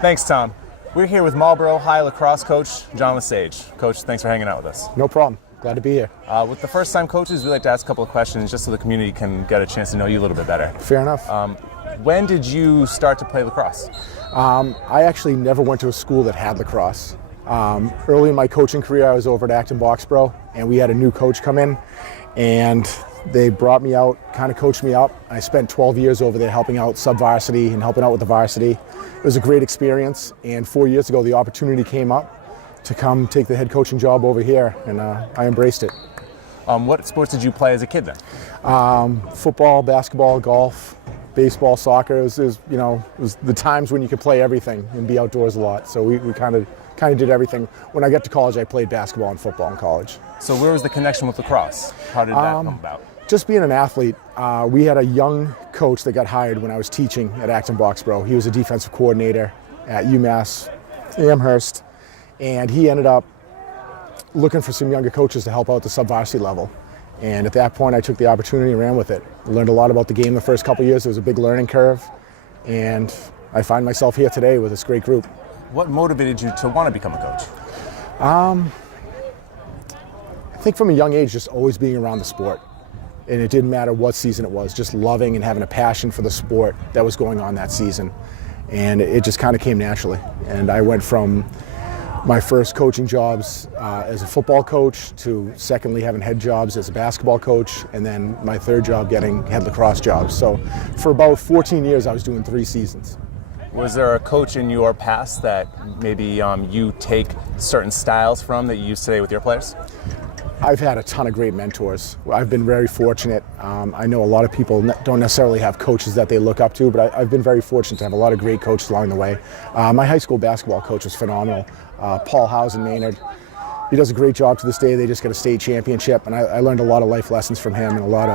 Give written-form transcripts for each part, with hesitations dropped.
Thanks, Tom. We're here with Marlboro High lacrosse coach John Lesage. Coach, thanks for hanging out with us. No problem. Glad to be here. With the first-time coaches, we like to ask a couple of questions just so the community can get a chance to know you a little bit better. Fair enough. When did you start to play lacrosse? I actually never went to a school that had lacrosse. Early in my coaching career, I was over at Acton Boxborough, and we had a new coach come in, and they brought me out, kind of coached me up. I spent 12 years over there helping out sub-varsity and helping out with the varsity. It was a great experience, and 4 years ago, the opportunity came up to come take the head coaching job over here, and I embraced it. What sports did you play as a kid then? Football, basketball, golf, baseball, soccer. It was the times when you could play everything and be outdoors a lot. So we kind of did everything. When I got to college, I played basketball and football in college. So where was the connection with lacrosse? How did that come about? Just being an athlete. We had a young coach that got hired when I was teaching at Acton Boxborough. He was a defensive coordinator at UMass Amherst, and he ended up looking for some younger coaches to help out the sub-varsity level. And at that point, I took the opportunity and ran with it. I learned a lot about the game the first couple of years. It was a big learning curve, and I find myself here today with this great group. What motivated you to want to become a coach? I think from a young age, just always being around the sport. And it didn't matter what season it was, just loving and having a passion for the sport that was going on that season. And it just kind of came naturally. And I went from my first coaching jobs as a football coach to secondly having head jobs as a basketball coach, and then my third job getting head lacrosse jobs. So for about 14 years, I was doing 3 seasons. Was there a coach in your past that maybe you take certain styles from that you use today with your players? I've had a ton of great mentors. I've been very fortunate. I know a lot of people don't necessarily have coaches that they look up to, but I've been very fortunate to have a lot of great coaches along the way. My high school basketball coach was phenomenal. Paul Housen Maynard. He does a great job to this day. They just got a state championship, and I learned a lot of life lessons from him and a lot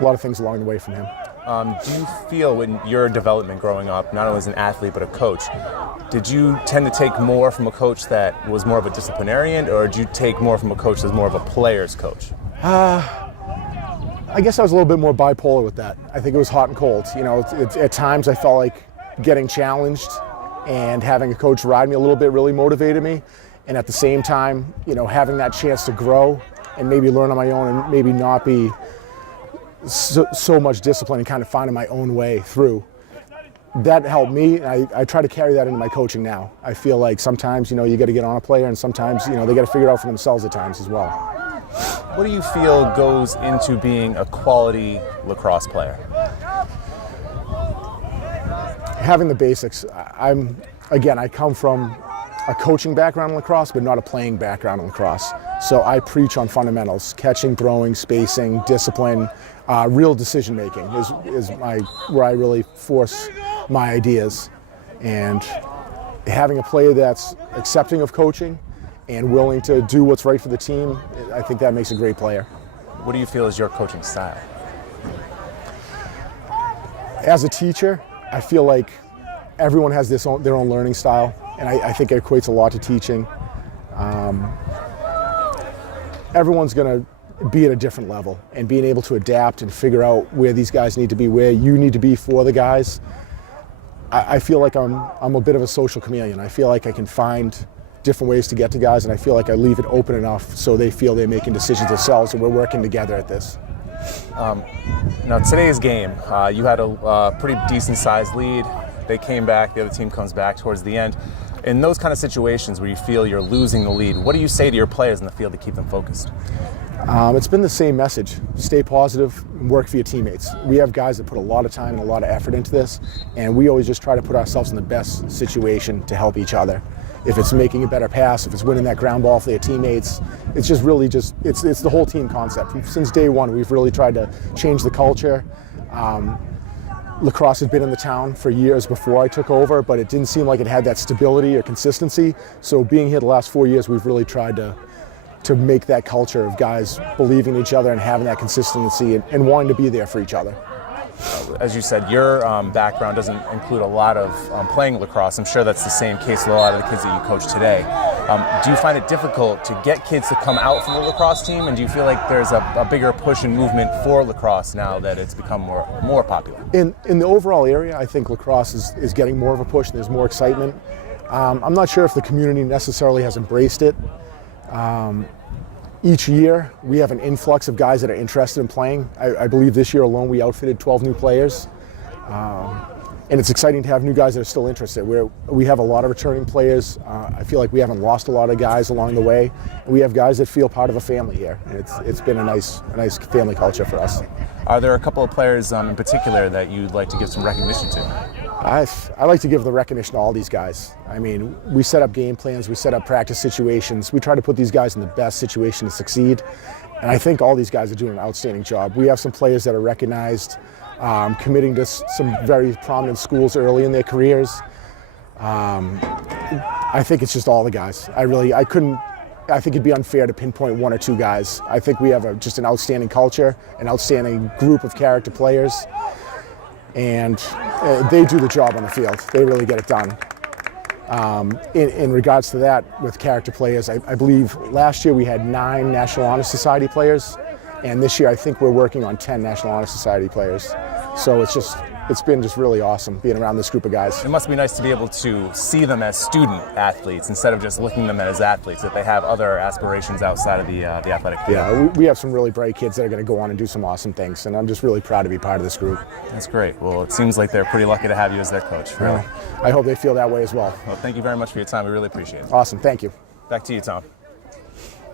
of things along the way from him. Do you feel in your development growing up, not only as an athlete but a coach, did you tend to take more from a coach that was more of a disciplinarian, or did you take more from a coach that's more of a player's coach? I guess I was a little bit more bipolar with that. I think it was hot and cold. At times I felt like getting challenged and having a coach ride me a little bit really motivated me. And at the same time, having that chance to grow and maybe learn on my own and maybe not be so much discipline and kind of finding my own way through. That helped me. I try to carry that into my coaching now. I feel like sometimes, you got to get on a player, and sometimes, they got to figure it out for themselves at times as well. What do you feel goes into being a quality lacrosse player? Having the basics. I come from a coaching background in lacrosse, but not a playing background in lacrosse. So I preach on fundamentals: catching, throwing, spacing, discipline, real decision making is where I really force my ideas. And having a player that's accepting of coaching and willing to do what's right for the team, I think that makes a great player. What do you feel is your coaching style? As a teacher, I feel like everyone has their own learning style, and I think it equates a lot to teaching. Everyone's going to be at a different level, and being able to adapt and figure out where these guys need to be, where you need to be for the guys. I feel like I'm a bit of a social chameleon. I feel like I can find different ways to get to guys, and I feel like I leave it open enough so they feel they're making decisions themselves, and we're working together at this. Now, today's game, you had a pretty decent-sized lead. They came back, the other team comes back towards the end. In those kind of situations where you feel you're losing the lead, what do you say to your players in the field to keep them focused? It's been the same message. Stay positive and work for your teammates. We have guys that put a lot of time and a lot of effort into this, and we always just try to put ourselves in the best situation to help each other. If it's making a better pass, if it's winning that ground ball for their teammates, it's just really it's the whole team concept. Since day one, we've really tried to change the culture. Lacrosse had been in the town for years before I took over, but it didn't seem like it had that stability or consistency. So being here the last 4 years, we've really tried to make that culture of guys believing in each other and having that consistency and wanting to be there for each other. as you said, your background doesn't include a lot of playing lacrosse. I'm sure that's the same case with a lot of the kids that you coach today. Do you find it difficult to get kids to come out from the lacrosse team, and do you feel like there's a bigger push and movement for lacrosse now that it's become more popular? In the overall area, I think lacrosse is getting more of a push and there's more excitement. I'm not sure if the community necessarily has embraced it. Each year, we have an influx of guys that are interested in playing. I believe this year alone, we outfitted 12 new players. And it's exciting to have new guys that are still interested. We have a lot of returning players. I feel like we haven't lost a lot of guys along the way. And we have guys that feel part of a family here. And it's been a nice family culture for us. Are there a couple of players in particular that you'd like to give some recognition to? I like to give the recognition to all these guys. I mean, we set up game plans, we set up practice situations. We try to put these guys in the best situation to succeed. And I think all these guys are doing an outstanding job. We have some players that are recognized, committing to some very prominent schools early in their careers. I think it's just all the guys. I think it'd be unfair to pinpoint one or two guys. I think we have just an outstanding culture, an outstanding group of character players. And they do the job on the field. They really get it done. In regards to that, with character players, I believe last year we had 9 National Honor Society players, and this year I think we're working on 10 National Honor Society players. So it's been just really awesome being around this group of guys. It must be nice to be able to see them as student athletes instead of just looking at them as athletes, that they have other aspirations outside of the athletic field. Yeah, we have some really bright kids that are going to go on and do some awesome things, and I'm just really proud to be part of this group. That's great. Well, it seems like they're pretty lucky to have you as their coach, really. I hope they feel that way as well. Well, thank you very much for your time. We really appreciate it. Awesome, thank you. Back to you, Tom.